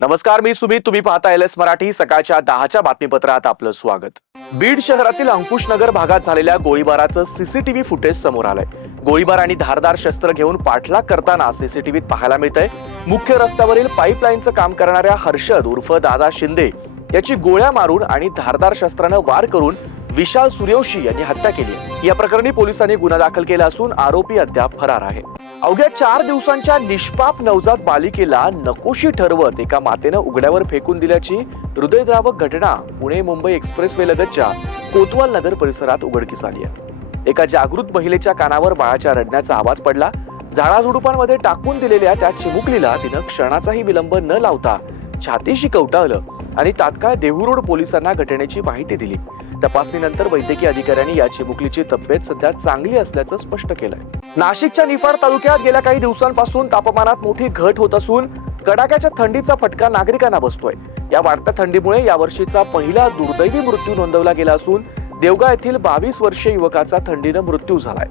नमस्कार मी सुमित. तुम्ही पाहता एल एस मराठी. सकाळच्या दहाच्या बातमीपत्रात आपलं स्वागत. बीड शहरातील अंकुशनगर भागात झालेल्या गोळीबाराचं सीसीटीव्ही फुटेज समोर आलंय. गोळीबार आणि धारदार शस्त्र घेऊन पाठलाग करताना सीसीटीव्हीत पाहायला मिळतंय. मुख्य रस्त्यावरील पाईपलाईनचं काम करणाऱ्या हर्षद उर्फ दादा शिंदे याची गोळ्या मारून आणि धारदार शस्त्रानं वार करून विशाल सूर्यवंशी यांनी हत्या केली. या प्रकरणी पोलिसांनी गुन्हा दाखल केला असून आरोपी अद्याप फरार आहे. अवघ्या चार दिवसांच्या निष्पाप नवजात बालिकेला नकोशी ठरवत एका मातेनं उघड्यावर फेकून दिल्याची हृदयद्रावक घटना पुणे मुंबई एक्सप्रेसवे लगतच्या कोतवाल नगर परिसरात उघडकीस आली आहे. एका जागृत महिलेच्या कानावर बाळाच्या रडण्याचा आवाज पडला. झाडाझुडुपांमध्ये टाकून दिलेल्या त्या चिमुकलीला तिनं क्षणाचाही विलंब न लावता छातीशी कवटाळलं आणि तात्काळ देहू पोलिसांना घटनेची माहिती दिली. तपासणीनंतर वैद्यकीय अधिकाऱ्यांनी या चिमुकलीची तब्येत सध्या चांगली असल्याचं स्पष्ट केलंय. नाशिकच्या निफाड तालुक्यात गेल्या काही दिवसांपासून तापमानात मोठी घट होत असून कडाक्याच्या थंडीचा फटका नागरिकांना बसतोय. या वाढत्या थंडीमुळे यावर्षीचा पहिला दुर्दैवी मृत्यू नोंदवला गेला असून देवगा येथील बावीस वर्षीय युवकाचा थंडीनं मृत्यू झालाय.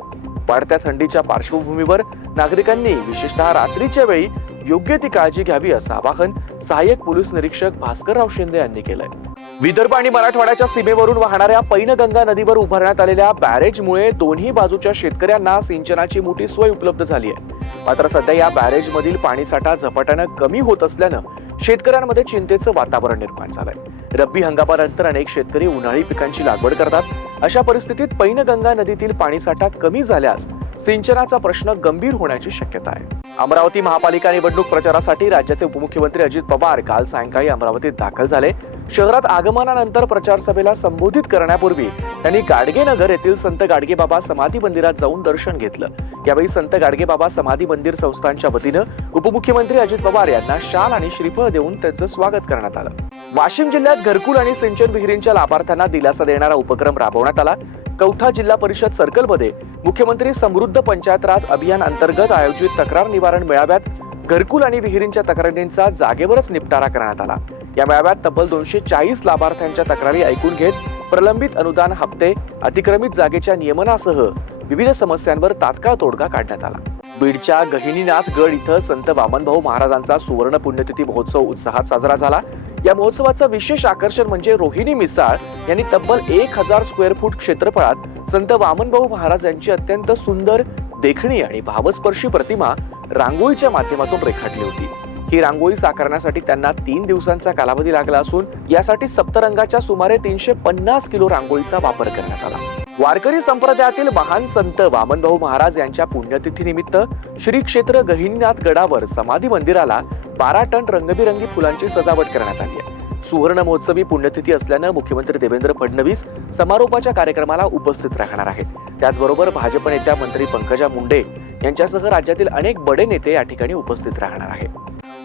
वाढत्या थंडीच्या पार्श्वभूमीवर नागरिकांनी विशेषतः रात्रीच्या वेळी योग्य ती काळजी घ्यावी असं आवाहन सहाय्यक पोलीस निरीक्षक भास्करराव शिंदे यांनी केलंय. विदर्भ आणि मराठवाड्याच्या सीमेवरून वाहणाऱ्या पैनगंगा नदीवर उभारण्यात आलेल्या बॅरेजमुळे दोन्ही बाजूच्या शेतकऱ्यांना सिंचनाची मोठी सोय उपलब्ध झाली आहे. मात्र सध्या या बॅरेजमधील पाणीसाठा झपाट्यानं कमी होत असल्यानं शेतकऱ्यांमध्ये चिंतेचं वातावरण निर्माण झालंय. रब्बी हंगामानंतर अनेक शेतकरी उन्हाळी पिकांची लागवड करतात. अशा परिस्थितीत पैनगंगा नदीतील पाणीसाठा कमी झाल्यास सिंचनाचा प्रश्न गंभीर होण्याची शक्यता आहे. अमरावती महापालिका निवडणूक प्रचारासाठी राज्याचे उपमुख्यमंत्री अजित पवार काल सायंकाळी अमरावतीत दाखल झाले. शहरात आगमनानंतर प्रचार सभेला संबोधित करण्यापूर्वी त्यांनी गाडगेनगर येथील संत गाडगेबाबा समाधी मंदिरात जाऊन दर्शन घेतलं. यावेळी संत गाडगेबाबा समाधी मंदिर संस्थांच्या वतीनं उपमुख्यमंत्री अजित पवार यांना शाल आणि श्रीफळ देऊन त्यांचं स्वागत करण्यात आलं. वाशिम जिल्ह्यात घरकुल आणि सिंचन विहिरींच्या लाभार्थ्यांना दिलासा देणारा उपक्रम राबवण्यात आला. कौठा जिल्हा परिषद सर्कलमध्ये मुख्यमंत्री समृद्ध पंचायत राज अभियान अंतर्गत आयोजित तक्रार निवारण मेळाव्यात घरकुल आणि विहिरींच्या तक्रारींचा जागेवरच निपटारा करण्यात आला. या मेळाव्यात तब्बल दोनशे चाळीस लाभार्थ्यांच्या तक्रारी ऐकून घेत प्रलंबित अनुदान हप्ते अतिक्रमित जागेच्या नियमनासह विविध समस्यांवर तात्काळ तोडगा काढण्यात आला. बीडच्या गहिनीनाथ गड इथं संत वामनभाऊ महाराजांचा सुवर्ण पुण्यतिथी महोत्सव उत्साहात साजरा झाला. या महोत्सवाचं विशेष आकर्षण म्हणजे रोहिणी मिसाळ यांनी तब्बल एक हजार स्क्वेअर फूट क्षेत्रफळात संत वामनभाऊ महाराज यांची अत्यंत सुंदर देखणी आणि भावस्पर्शी प्रतिमा रांगोळीच्या माध्यमातून रेखाटली होती. ही रांगोळी साकारण्यासाठी त्यांना तीन दिवसांचा कालावधी लागला असून यासाठी सप्तरंगाच्या सुमारे तीनशे पन्नास किलो रांगोळीचा वापर करण्यात आला. वारकरी संप्रदायातील महान संत वामनभाऊ महाराज यांच्या पुण्यतिथीनिमित्त श्री क्षेत्र गहिनीनाथ गडावर समाधी मंदिराला बारा टन रंगबिरंगी फुलांची सजावट करण्यात आली आहे. सुवर्ण महोत्सवी पुण्यतिथी असल्यानं मुख्यमंत्री देवेंद्र फडणवीस समारोपाच्या कार्यक्रमाला उपस्थित राहणार आहेत. त्याचबरोबर भाजप नेत्या मंत्री पंकजा मुंडे यांच्यासह राज्यातील अनेक बडे नेते या ठिकाणी उपस्थित राहणार आहेत.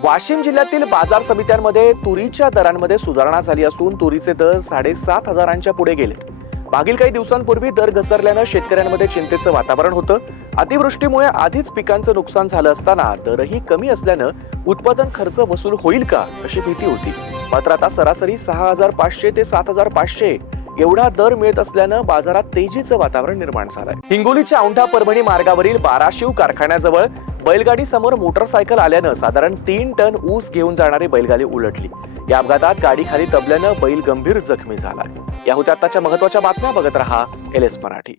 वाशिम जिल्ह्यातील बाजार समित्यांमध्ये तुरीच्या दरांमध्ये सुधारणा झाली असून तुरीचे दर साडेसात हजारांच्या पुढे गेलेत. मागील काही दिवसांपूर्वी दर घसरल्यानं शेतकऱ्यांमध्ये चिंतेचं वातावरण होतं. अतिवृष्टीमुळे आधीच पिकांचं नुकसान झालं असताना दरही कमी असल्यानं उत्पादन खर्च वसूल होईल का अशी भीती होती. मात्र आता सरासरी सहा हजार पाचशे ते सात हजार पाचशे एवढा दर मिळत असल्यानं बाजारात तेजीचं वातावरण निर्माण झालंय. हिंगोलीच्या औंढा परभणी मार्गावरील बाराशिव कारखान्याजवळ बैलगाडी समोर मोटरसायकल आल्यानं साधारण तीन टन ऊस घेऊन जाणारी बैलगाडी उलटली. या अपघातात गाडीखाली तबल्यानं बैल गंभीर जखमी झाला. या होत्या आताच्या महत्त्वाच्या बातम्या बघत रहा एल एस मराठी.